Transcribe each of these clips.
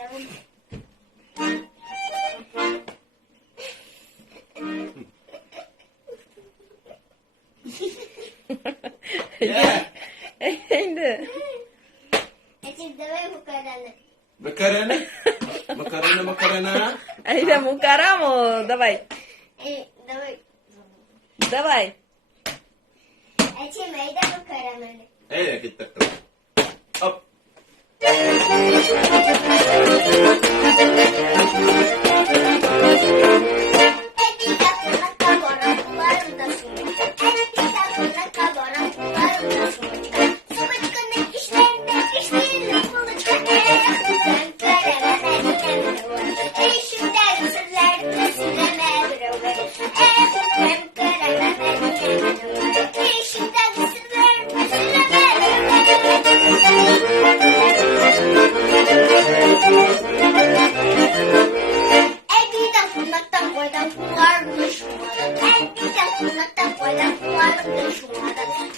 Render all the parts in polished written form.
Tamam. Ya. Endi. Acım давай макароны. Makarana. Makarana. Ayda mukaramo. Давай. Давай. Давай. Acım ayda макароны. Evet gittik. Hop.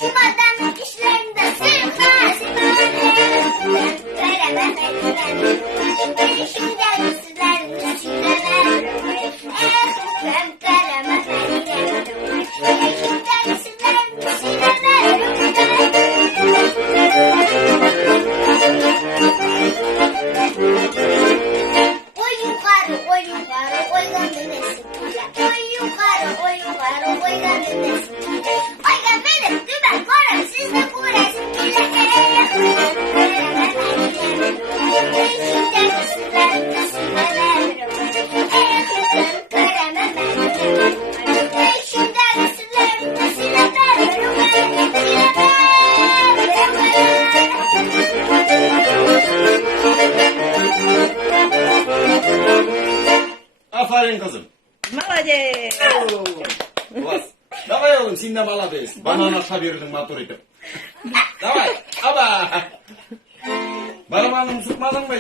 Kumadan işlerinde sırma Eşimden sizlerini silemem Ben kalemem Eşimden sizlerini silemem Oy yukarı, oy yukarı, oy gönlünesin Oy yukarı, oy gönlünesin Oy benim dümen kore, siz de kuresin Eşimden sizlerini silemem Ben kalemem Eşimden sizlerini silemem Aferin kızım. Молодец. Ulas. Davay oğlum sen de bala değilsin. Banana tabirdin motor edip. Davay. Aba. Parmağını sıkmadın mı?